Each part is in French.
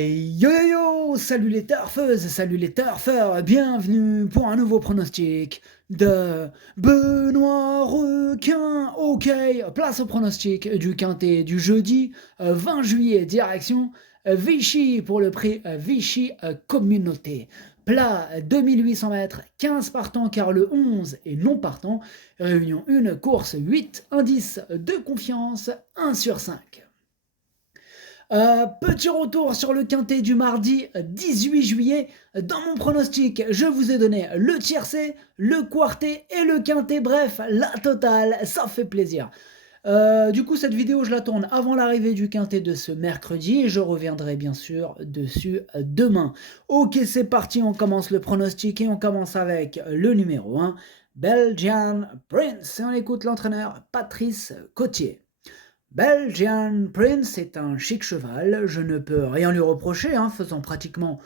Yo yo yo, salut les turfeuses, salut les turfeurs, bienvenue pour un nouveau pronostic de Benoît Requin. Ok, place au pronostic du quintet du jeudi 20 juillet, direction Vichy pour le prix Vichy Communauté. Plat 2800 mètres, 15 partants car le 11 est non partant, réunion 1, course 8, indice de confiance 1 sur 5. Petit retour sur le quintet du mardi 18 juillet. Dans mon pronostic, je vous ai donné le tiercé, le quartet et le quintet. Bref, la totale, ça fait plaisir. Du coup, cette vidéo, je la tourne avant l'arrivée du quintet de ce mercredi et je reviendrai bien sûr dessus demain. Ok, c'est parti, on commence le pronostic et on commence avec le numéro 1, Belgian Prince. Et on écoute l'entraîneur Patrice Cotier. Belgian Prince est un chic cheval, je ne peux rien lui reprocher, faisant pratiquement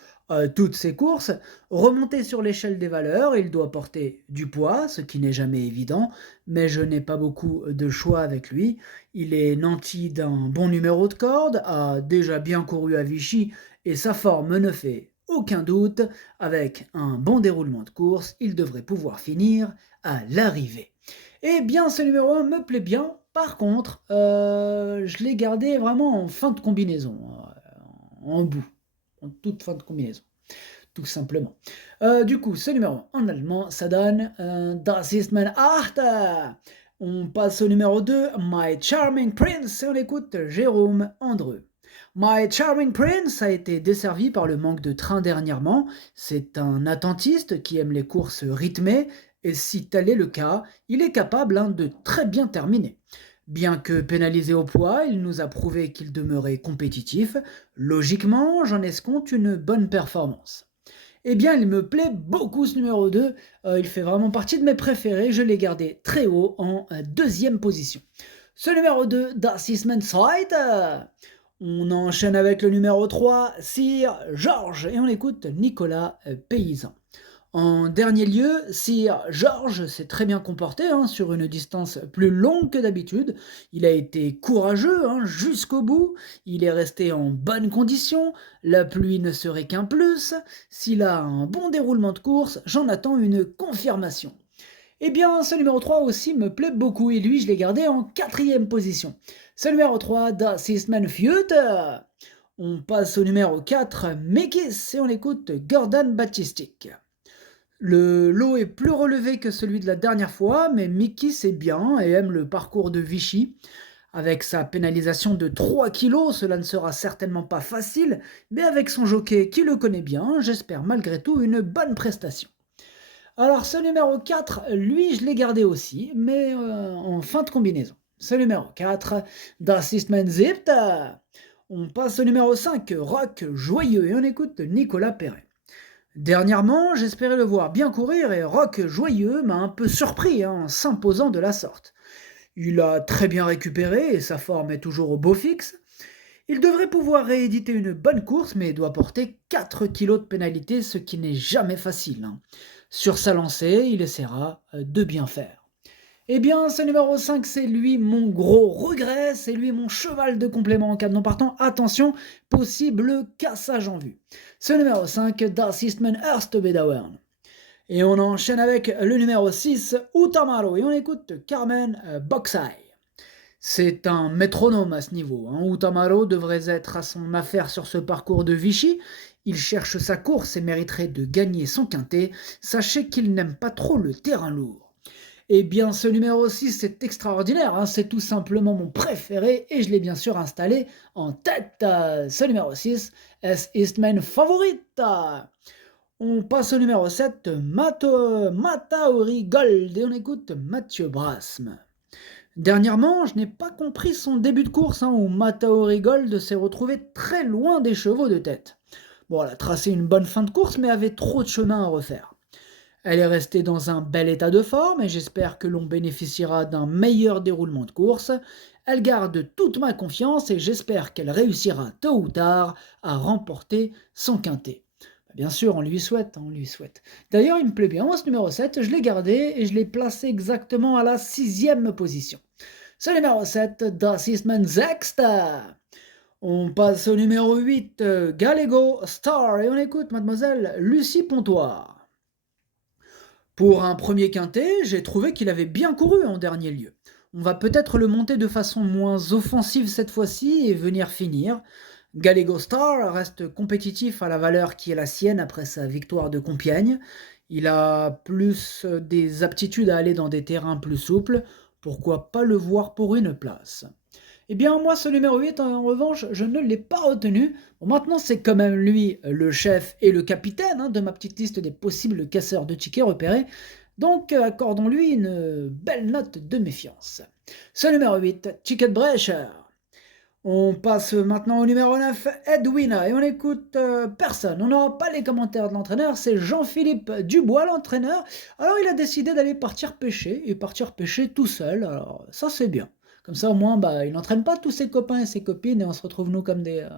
toutes ses courses. Remonté sur l'échelle des valeurs, il doit porter du poids, ce qui n'est jamais évident, mais je n'ai pas beaucoup de choix avec lui. Il est nanti d'un bon numéro de corde, a déjà bien couru à Vichy, et sa forme ne fait aucun doute. Avec un bon déroulement de course, il devrait pouvoir finir à l'arrivée. Eh bien, ce numéro 1 me plaît bien. Par contre, je l'ai gardé vraiment en fin de combinaison, en bout, en toute fin de combinaison, tout simplement. Du coup, ce numéro 1 en allemand, ça donne Das ist mein Achter. On passe au numéro 2, My Charming Prince, et on écoute Jérôme Andreu. My Charming Prince a été desservi par le manque de train dernièrement. C'est un attentiste qui aime les courses rythmées, et si tel est le cas, il est capable de très bien terminer. Bien que pénalisé au poids, il nous a prouvé qu'il demeurait compétitif. Logiquement, j'en escompte une bonne performance. Eh bien, il me plaît beaucoup ce numéro 2. Il fait vraiment partie de mes préférés. Je l'ai gardé très haut en deuxième position. Ce numéro 2, Das ist mein Zweiter. On enchaîne avec le numéro 3, Sir Georges, et on écoute Nicolas Paysan. En dernier lieu, Sir Georges s'est très bien comporté sur une distance plus longue que d'habitude. Il a été courageux jusqu'au bout, il est resté en bonne condition, la pluie ne serait qu'un plus. S'il a un bon déroulement de course, j'en attends une confirmation. Eh bien, ce numéro 3 aussi me plaît beaucoup, et lui, je l'ai gardé en quatrième position. Ce numéro 3, Das ist mein Future. On passe au numéro 4, Mekis, et on écoute Gordon Baptistic. Le lot est plus relevé que celui de la dernière fois, mais Mickey sait bien et aime le parcours de Vichy. Avec sa pénalisation de 3 kilos, cela ne sera certainement pas facile, mais avec son jockey qui le connaît bien, j'espère malgré tout une bonne prestation. Alors ce numéro 4, lui je l'ai gardé aussi, mais en fin de combinaison. Ce numéro 4, Das ist mein Siebter. On passe au numéro 5, Rock Joyeux, et on écoute Nicolas Perret. Dernièrement, j'espérais le voir bien courir et Rock Joyeux m'a un peu surpris en s'imposant de la sorte. Il a très bien récupéré et sa forme est toujours au beau fixe. Il devrait pouvoir rééditer une bonne course mais doit porter 4 kilos de pénalité, ce qui n'est jamais facile. Sur sa lancée, il essaiera de bien faire. Eh bien, ce numéro 5, c'est lui mon gros regret, c'est lui mon cheval de complément en cas de non partant. Attention, possible cassage en vue. Ce numéro 5, Das ist mein erste Bedauern. Et on enchaîne avec le numéro 6, Utamaro, et on écoute Carmen Boxay. C'est un métronome à ce niveau. Utamaro devrait être à son affaire sur ce parcours de Vichy. Il cherche sa course et mériterait de gagner son quintet. Sachez qu'il n'aime pas trop le terrain lourd. Eh bien, ce numéro 6, c'est extraordinaire, c'est tout simplement mon préféré, et je l'ai bien sûr installé en tête. Ce numéro 6, Es ist mein Favorit. On passe au numéro 7, Mataori Gold, et on écoute Mathieu Brasme. Dernièrement, je n'ai pas compris son début de course, où Mataori Gold s'est retrouvé très loin des chevaux de tête. Bon, elle a tracé une bonne fin de course, mais avait trop de chemin à refaire. Elle est restée dans un bel état de forme et j'espère que l'on bénéficiera d'un meilleur déroulement de course. Elle garde toute ma confiance et j'espère qu'elle réussira tôt ou tard à remporter son quintet. Bien sûr, on lui souhaite, D'ailleurs, il me plaît bien, ce numéro 7, je l'ai gardé et je l'ai placé exactement à la 6e position. Ce numéro 7, Das ist mein Sechster. On passe au numéro 8, Gallego Star, et on écoute mademoiselle Lucie Pontoire. Pour un premier quintet, j'ai trouvé qu'il avait bien couru en dernier lieu. On va peut-être le monter de façon moins offensive cette fois-ci et venir finir. Gallego Star reste compétitif à la valeur qui est la sienne après sa victoire de Compiègne. Il a plus des aptitudes à aller dans des terrains plus souples. Pourquoi pas le voir pour une place? Eh bien, moi, ce numéro 8, en revanche, je ne l'ai pas retenu. Bon, maintenant, c'est quand même lui le chef et le capitaine de ma petite liste des possibles casseurs de tickets repérés. Donc, accordons-lui une belle note de méfiance. Ce numéro 8, Ticket Brecher. On passe maintenant au numéro 9, Edwina, et on écoute personne. On n'aura pas les commentaires de l'entraîneur, c'est Jean-Philippe Dubois, l'entraîneur. Alors il a décidé d'aller partir pêcher, et partir pêcher tout seul, alors ça c'est bien. Comme ça au moins, il n'entraîne pas tous ses copains et ses copines, et on se retrouve nous comme des...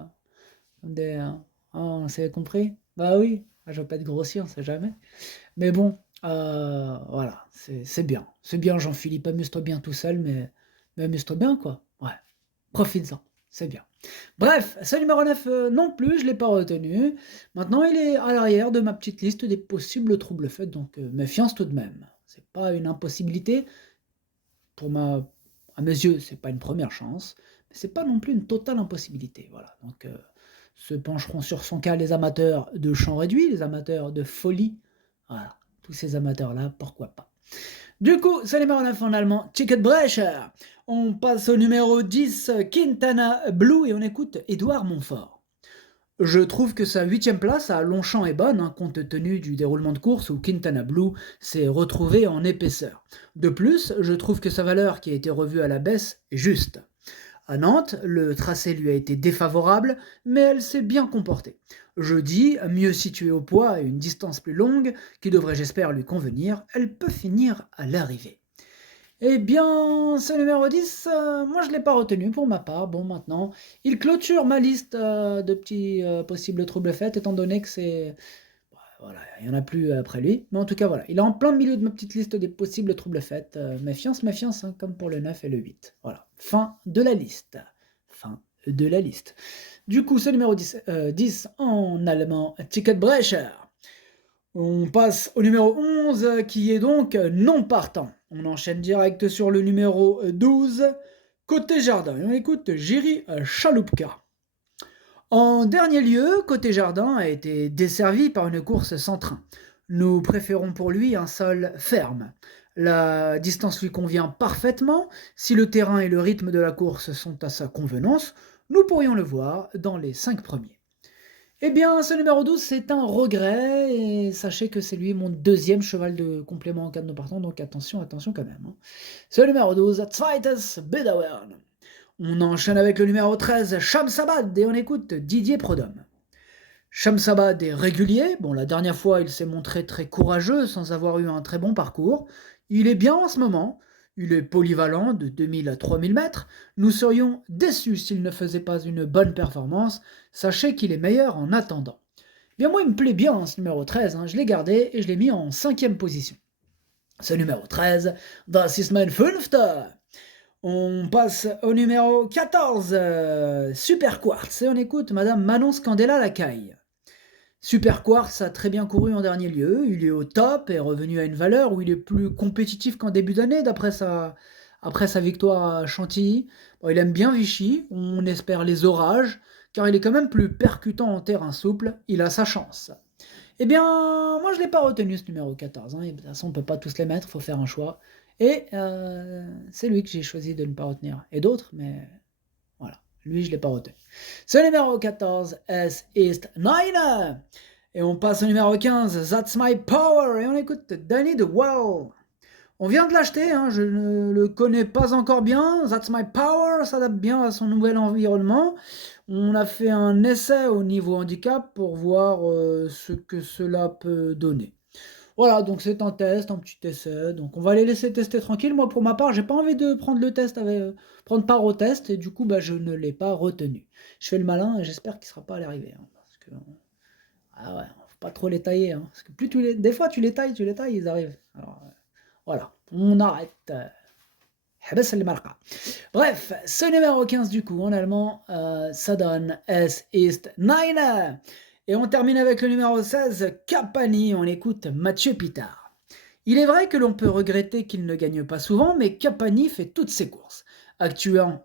on s'est compris? Bah oui, je veux pas être grossier, on sait jamais. Mais bon, voilà, c'est bien. C'est bien Jean-Philippe, amuse-toi bien tout seul, mais amuse-toi bien quoi. Ouais, profites-en. C'est bien. Bref, ce numéro 9 non plus, je ne l'ai pas retenu. Maintenant, il est à l'arrière de ma petite liste des possibles troubles faits, donc méfiance tout de même. C'est pas une impossibilité. À mes yeux, c'est pas une première chance, mais c'est pas non plus une totale impossibilité. Voilà. Donc, se pencheront sur son cas les amateurs de champ réduit, les amateurs de folie. Voilà. Tous ces amateurs-là, pourquoi pas. Du coup, c'est le numéro 9 en allemand, Ticketbrecher. On passe au numéro 10, Quintana Blue, et on écoute Édouard Montfort. Je trouve que sa 8e place à Longchamp est bonne, compte tenu du déroulement de course où Quintana Blue s'est retrouvé en épaisseur. De plus, je trouve que sa valeur qui a été revue à la baisse est juste. À Nantes, le tracé lui a été défavorable, mais elle s'est bien comportée. Jeudi, mieux située au poids et une distance plus longue, qui devrait j'espère lui convenir, elle peut finir à l'arrivée. Eh bien, ce numéro 10, moi je ne l'ai pas retenu pour ma part. Bon, maintenant, il clôture ma liste de petits possibles troubles faits, étant donné que c'est... Voilà, il n'y en a plus après lui. Mais en tout cas, voilà, il est en plein milieu de ma petite liste des possibles troubles faits. Méfiance, méfiance, comme pour le 9 et le 8. Voilà, fin de la liste. Fin de la liste. Du coup, ce numéro 10 en allemand, Ticketbrecher. On passe au numéro 11 qui est donc non partant. On enchaîne direct sur le numéro 12, côté jardin. Et on écoute Jiri Chaloupka. En dernier lieu, côté jardin a été desservi par une course sans train. Nous préférons pour lui un sol ferme. La distance lui convient parfaitement. Si le terrain et le rythme de la course sont à sa convenance, nous pourrions le voir dans les 5 premiers. Eh bien, ce numéro 12, c'est un regret, et sachez que c'est lui mon deuxième cheval de complément en cas de non partant, donc attention, attention quand même. Ce numéro 12, Zweites Bedauern. On enchaîne avec le numéro 13, Shamsabad, et on écoute Didier Prodhomme. Shamsabad est régulier, bon la dernière fois il s'est montré très courageux sans avoir eu un très bon parcours, il est bien en ce moment, il est polyvalent de 2000 à 3000 mètres, nous serions déçus s'il ne faisait pas une bonne performance, sachez qu'il est meilleur en attendant. Bien moi il me plaît bien ce numéro 13, je l'ai gardé et je l'ai mis en 5e position. Ce numéro 13, Das ist mein Fünfter. On passe au numéro 14, Super Quartz, et on écoute Madame Manon Scandella Lacaille. Super Quartz a très bien couru en dernier lieu, il est au top et est revenu à une valeur où il est plus compétitif qu'en début d'année après sa victoire à Chantilly. Bon, il aime bien Vichy, on espère les orages, car il est quand même plus percutant en terrain souple, il a sa chance. Eh bien, moi je ne l'ai pas retenu ce numéro 14, et de toute façon on ne peut pas tous les mettre, il faut faire un choix. Et c'est lui que j'ai choisi de ne pas retenir. Et d'autres, mais voilà. Lui, je ne l'ai pas retenu. Ce numéro 14, Es ist Nine. Et on passe au numéro 15, That's My Power. Et on écoute Danny de Wow. On vient de l'acheter, je ne le connais pas encore bien. That's My Power s'adapte bien à son nouvel environnement. On a fait un essai au niveau handicap pour voir ce que cela peut donner. Voilà, donc c'est un test, un petit essai. Donc on va les laisser tester tranquille. Moi, pour ma part, j'ai pas envie de prendre le test prendre part au test, et du coup, je ne l'ai pas retenu. Je fais le malin et j'espère qu'il sera pas à l'arrivée. Parce que ah ouais, faut pas trop les tailler. Parce que des fois tu les tailles, ils arrivent. Alors voilà, on arrête. حبس المرقة. Bref, ce numéro 15 du coup en allemand, ça donne Es ist nein. Et on termine avec le numéro 16, Capani, on écoute Mathieu Pitard. Il est vrai que l'on peut regretter qu'il ne gagne pas souvent, mais Capani fait toutes ses courses. Actuellement,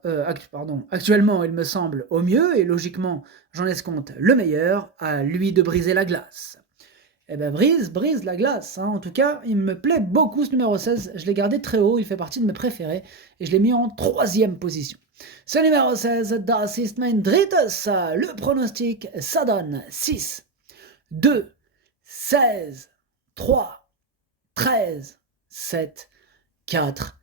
il me semble au mieux, et logiquement, j'en escompte le meilleur, à lui de briser la glace. Eh ben brise la glace, hein. En tout cas, il me plaît beaucoup ce numéro 16, je l'ai gardé très haut, il fait partie de mes préférés, et je l'ai mis en 3e position. Ce numéro 16, Das ist mein drittes, le pronostic, ça donne 6, 2, 16, 3, 13, 7, 4,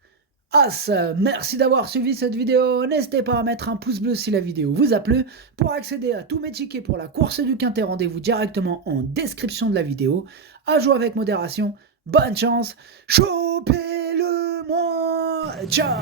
As. Merci d'avoir suivi cette vidéo, n'hésitez pas à mettre un pouce bleu si la vidéo vous a plu. Pour accéder à tous mes tickets pour la course du Quintet, rendez-vous directement en description de la vidéo. À jouer avec modération, bonne chance, chopez-le moi, ciao.